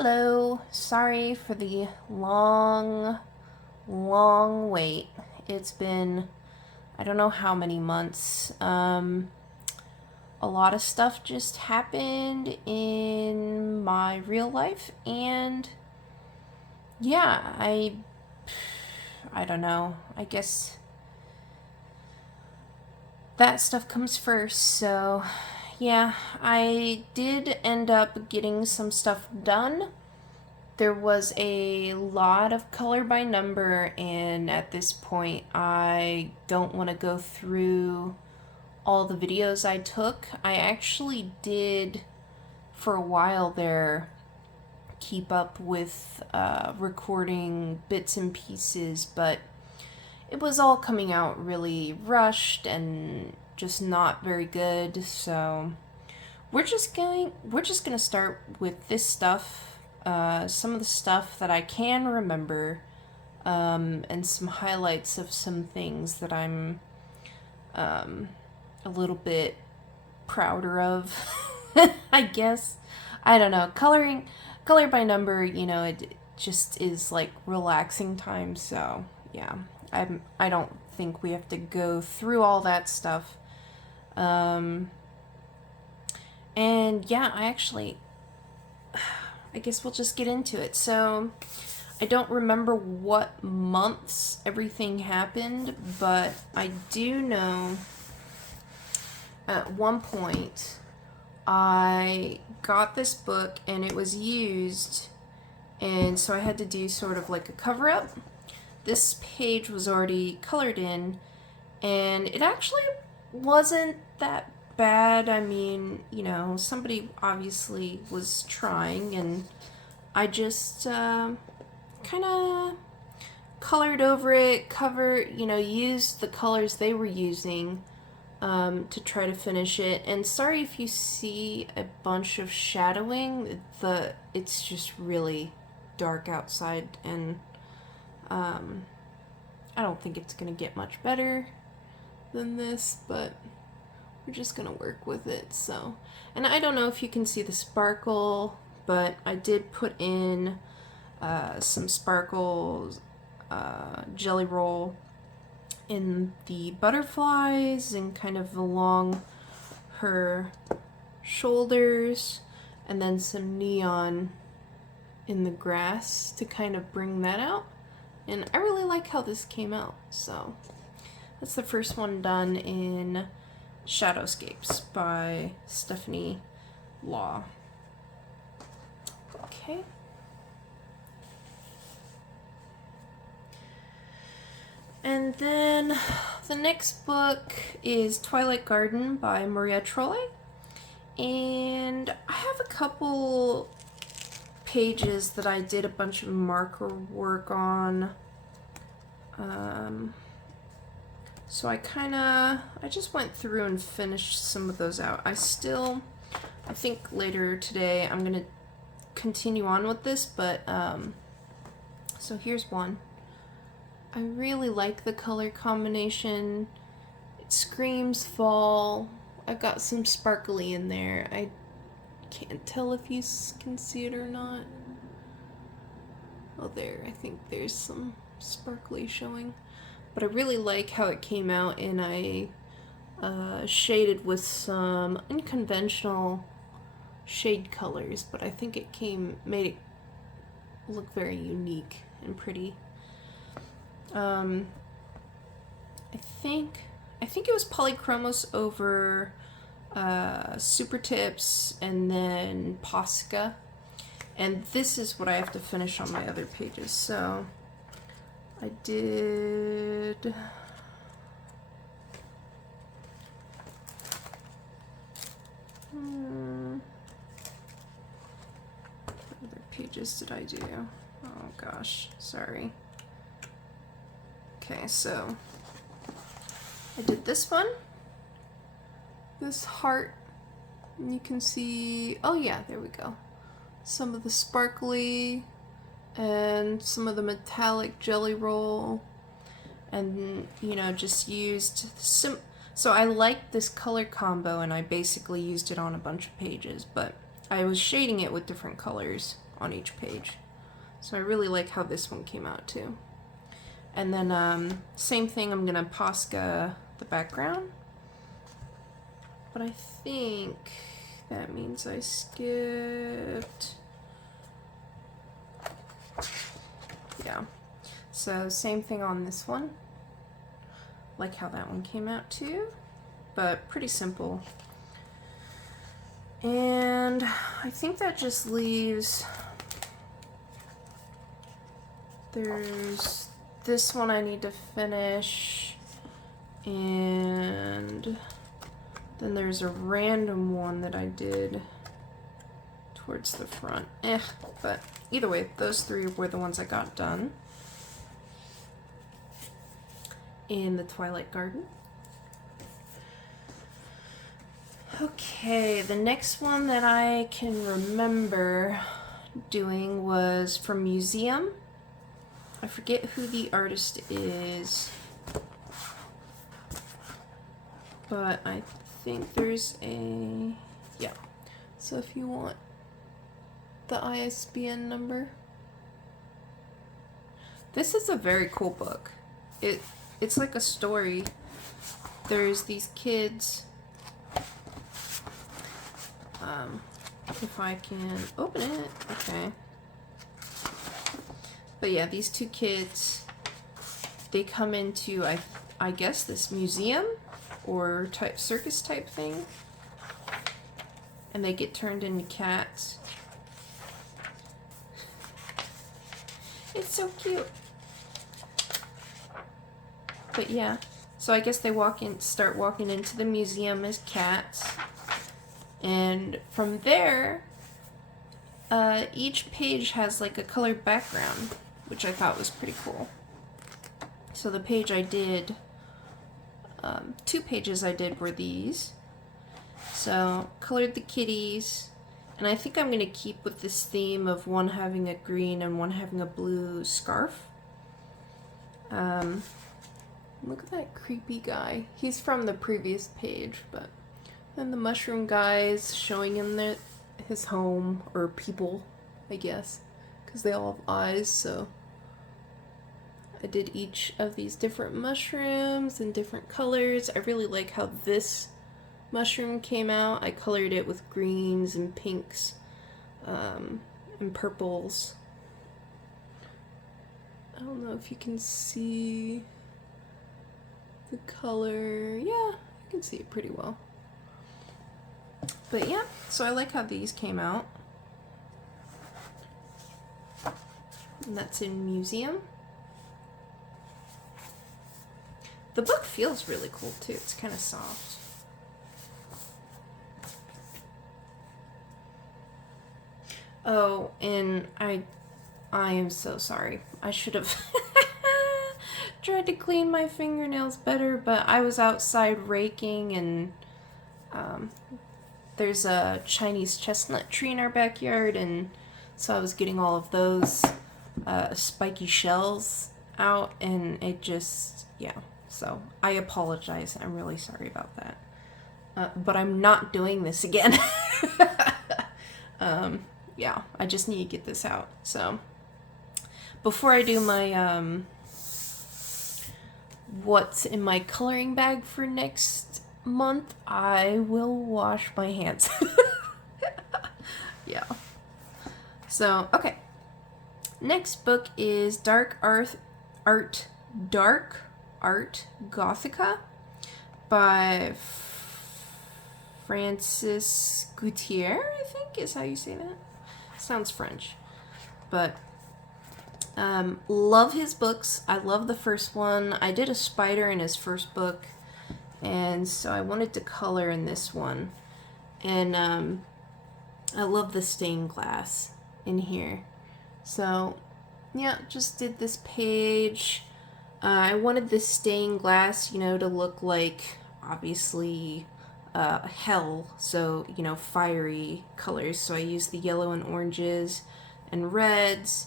Hello, sorry for the long wait. It's been, I don't know how many months. A lot of stuff just happened in my real life, and yeah, I don't know. I guess that stuff comes first, so yeah, I did end up getting some stuff done. There was a lot of color by number, and at this point, I don't want to go through all the videos I took. I actually did, for a while there, keep up with recording bits and pieces, but it was all coming out really rushed and just not very good. So we're just gonna start with this stuff, some of the stuff that I can remember, and some highlights of some things that I'm a little bit prouder of. I guess, I don't know. Color by number, it just is like relaxing time. So yeah, I don't think we have to go through all that stuff. Um, and yeah, I guess we'll just get into it. So, I don't remember what months everything happened, but I do know at one point I got this book and it was used, and so I had to do sort of like a cover up. This page was already colored in, and it actually wasn't that bad. I mean, somebody obviously was trying, and I just kind of colored over it, used the colors they were using to try to finish it. And sorry if you see a bunch of shadowing. It's just really dark outside, and I don't think it's gonna get much better than this, but we're just gonna work with it. So, and I don't know if you can see the sparkle, but I did put in some sparkles, jelly roll in the butterflies and kind of along her shoulders, and then some neon in the grass to kind of bring that out. And I really like how this came out. So that's the first one done in Shadowscapes by Stephanie Law. Okay. And then the next book is Twilight Garden by Maria Trolle. And I have a couple pages that I did a bunch of marker work on. So I just went through and finished some of those out. I think later today I'm going to continue on with this, but so here's one. I really like the color combination. It screams fall. I've got some sparkly in there. I can't tell if you can see it or not. Oh, there. I think there's some sparkly showing. But I really like how it came out, and I shaded with some unconventional shade colors, but I think it made it look very unique and pretty. I think it was Polychromos over Super Tips and then Posca. And this is what I have to finish on my other pages. So I did what other pages did I do? Oh gosh, sorry. Okay, so I did this one, this heart, and you can see, oh yeah, there we go. Some of the sparkly and some of the metallic jelly roll, and just used so I liked this color combo, and I basically used it on a bunch of pages, but I was shading it with different colors on each page. So I really like how this one came out too. And then same thing, I'm gonna Posca the background. But I think that means I skipped. Yeah. So same thing on this one. Like how that one came out too, but pretty simple. And I think that just leaves, there's this one I need to finish, and then there's a random one that I did towards the front. But either way, those three were the ones I got done in the Twilight Garden. Okay, the next one that I can remember doing was from Museum. I forget who the artist is, but I think there's a, yeah. So if you want the ISBN number. This is a very cool book. It's like a story. There's these kids. If I can open it, okay. But yeah, these two kids, they come into, I guess, this museum or type circus type thing, and they get turned into cats. It's so cute. But yeah, so I guess they start walking into the museum as cats. And from there, each page has like a colored background, which I thought was pretty cool. So the page I did, 2 pages I did were these. So colored the kitties, and I think I'm going to keep with this theme of one having a green and one having a blue scarf. Look at that creepy guy. He's from the previous page, but then the mushroom guys showing him his home, or people, I guess, because they all have eyes. So I did each of these different mushrooms in different colors. I really like how this mushroom came out. I colored it with greens and pinks and purples. I don't know if you can see the color. Yeah, you can see it pretty well. But yeah, so I like how these came out. And that's in Museum. The book feels really cool too. It's kind of soft. Oh, and I am so sorry. I should have tried to clean my fingernails better, but I was outside raking, and there's a Chinese chestnut tree in our backyard, and so I was getting all of those spiky shells out, and it just, yeah. So I apologize. I'm really sorry about that. But I'm not doing this again. Yeah, I just need to get this out. So before I do my what's in my coloring bag for next month, I will wash my hands. Yeah. So, okay. Next book is Dark Art Gothica by Francis Gutierrez, I think is how you say that. Sounds French. But love his books. I love the first one. I did a spider in his first book, and so I wanted to color in this one. And I love the stained glass in here. So yeah, just did this page. I wanted this stained glass, you know, to look like, obviously, hell, so, you know, fiery colors. So I used the yellow and oranges and reds.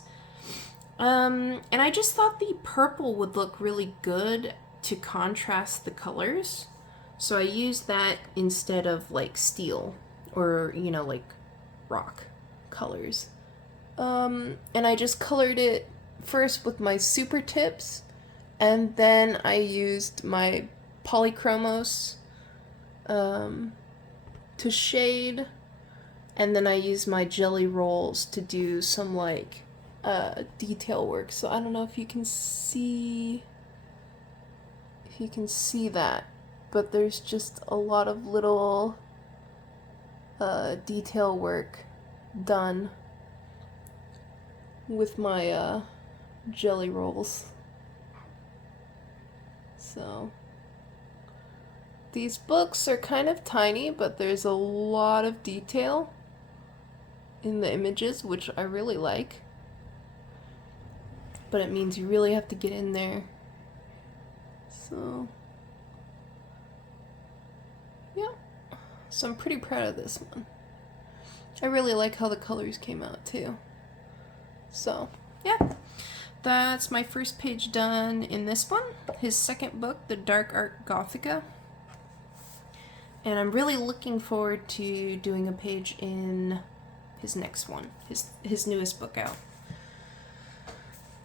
And I just thought the purple would look really good to contrast the colors. So I used that instead of, like, steel or, you know, like, rock colors. And I just colored it first with my super tips, and then I used my polychromos to shade, and then I used my jelly rolls to do some like detail work. So I don't know if you can see that, but there's just a lot of little detail work done with my jelly rolls. So these books are kind of tiny, but there's a lot of detail in the images, which I really like. But it means you really have to get in there. So yeah, so I'm pretty proud of this one. I really like how the colors came out too. So yeah, that's my first page done in this one, his second book, The Dark Art Gothica. And I'm really looking forward to doing a page in his next one, his newest book out.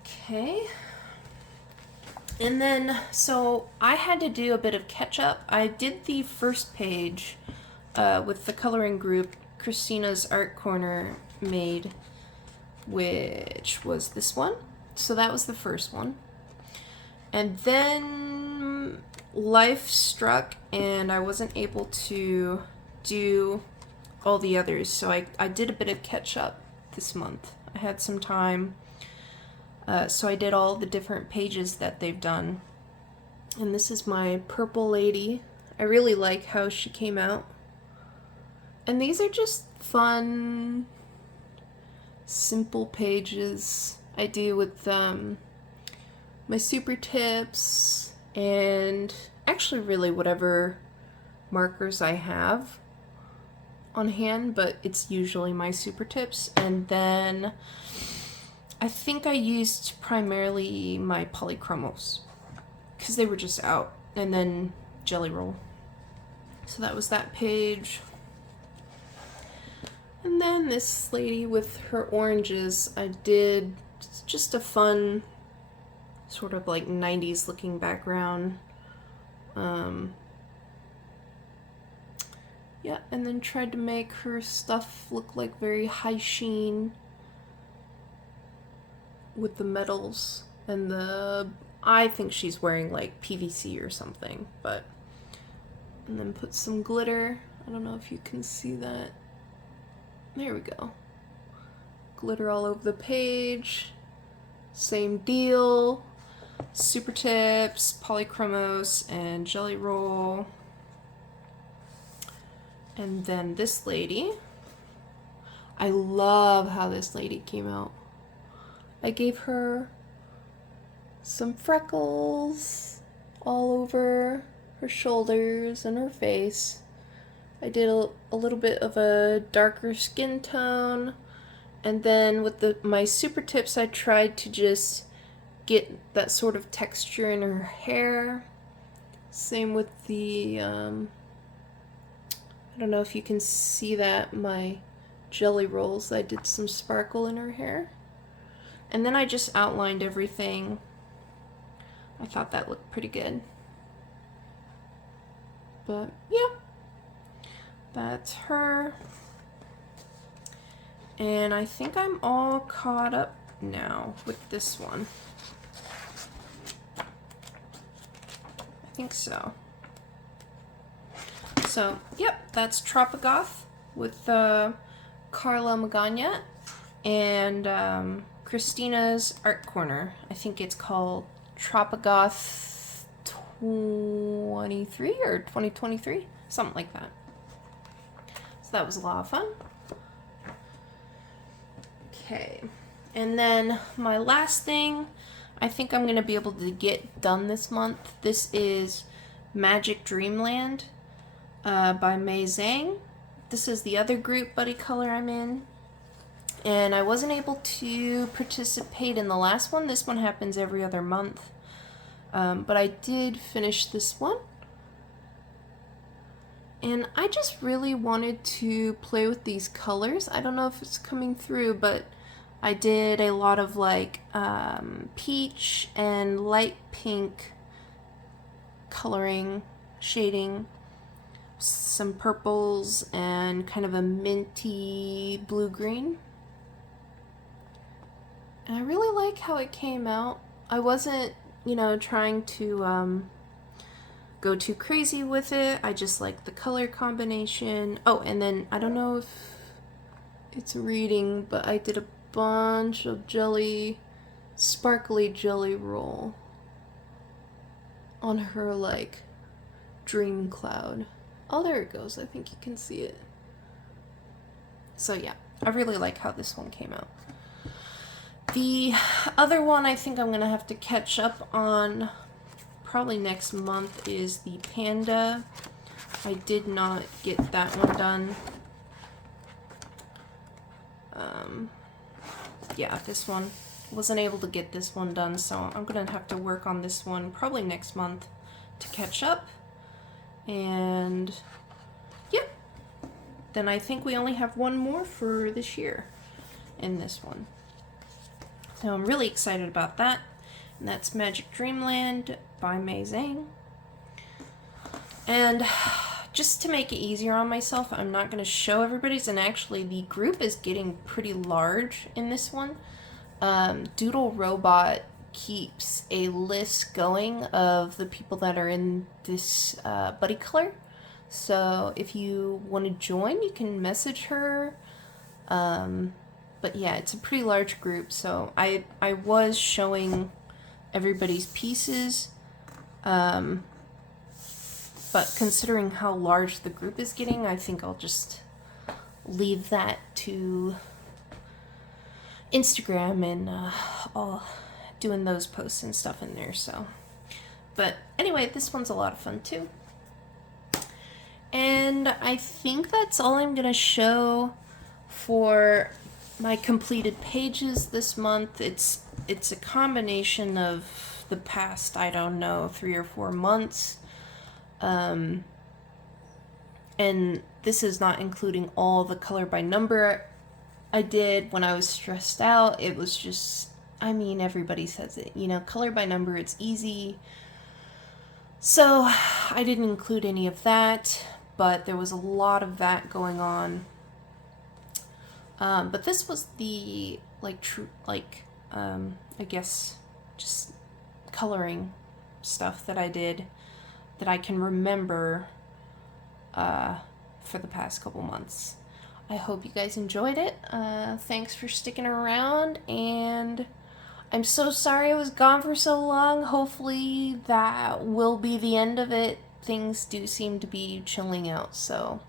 Okay. And then, so I had to do a bit of catch-up. I did the first page with the coloring group Christina's Art Corner made, which was this one. So that was the first one. And then life struck and I wasn't able to do all the others. So I did a bit of catch-up this month. I had some time. So I did all the different pages that they've done. And this is my purple lady. I really like how she came out. And these are just fun, simple pages I do with my super tips and actually really whatever markers I have on hand, but it's usually my super tips. And then I think I used primarily my polychromos because they were just out, and then jelly roll. So that was that page. And then this lady with her oranges, I did just a fun sort of like 90s looking background. Yeah, and then tried to make her stuff look like very high sheen with the metals and I think she's wearing like PVC or something, but, and then put some glitter. I don't know if you can see that. There we go. Glitter all over the page. Same deal. Super tips, polychromos, and jelly roll. And then this lady. I love how this lady came out. I gave her some freckles all over her shoulders and her face. I did a little bit of a darker skin tone, and then with my super tips I tried to just get that sort of texture in her hair. Same with the I don't know if you can see that, my jelly rolls, I did some sparkle in her hair. And then I just outlined everything. I thought that looked pretty good. But yeah, that's her. And I think I'm all caught up now with this one. I think so. So, yep, that's Tropigoth with Carla Magana and Christina's Art Corner. I think it's called Tropigoth 23 or 2023, something like that. So that was a lot of fun. Okay, and then my last thing I think I'm going to be able to get done this month. This is Magic Dreamland by Mei Zhang. This is the other group buddy color I'm in. And I wasn't able to participate in the last one. This one happens every other month. But I did finish this one. And I just really wanted to play with these colors. I don't know if it's coming through, but I did a lot of like peach and light pink coloring, shading, some purples, and kind of a minty blue-green. And I really like how it came out. I wasn't, you know, trying to go too crazy with it. I just like the color combination. Oh, and then I don't know if it's reading, but I did a bunch of jelly, sparkly jelly roll on her like dream cloud. Oh, there it goes. I think you can see it. So yeah, I really like how this one came out. The other one I think I'm gonna have to catch up on probably next month is the panda. I did not get that one done. Yeah, this one. Wasn't able to get this one done, so I'm gonna have to work on this one probably next month to catch up. And yeah, then I think we only have one more for this year in this one. So I'm really excited about that. And that's Magic Dreamland by Mei Zhang. And just to make it easier on myself, I'm not going to show everybody's, and actually the group is getting pretty large in this one. Doodle Robot keeps a list going of the people that are in this buddy color. So if you want to join, you can message her. But yeah, it's a pretty large group, so I was showing everybody's pieces. But considering how large the group is getting, I think I'll just leave that to Instagram and all doing those posts and stuff in there. So, but anyway, this one's a lot of fun too. And I think that's all I'm gonna show for my completed pages this month. It's a combination of the past, I don't know, 3 or 4 months. And this is not including all the color by number I did when I was stressed out. It was just, I mean, everybody says it, you know, color by number, it's easy. So I didn't include any of that, but there was a lot of that going on. But this was the, like, I guess, just coloring stuff that I did that I can remember for the past couple months. I hope you guys enjoyed it. Thanks for sticking around, and I'm so sorry I was gone for so long. Hopefully that will be the end of it. Things do seem to be chilling out, so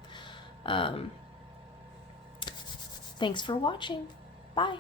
thanks for watching. Bye.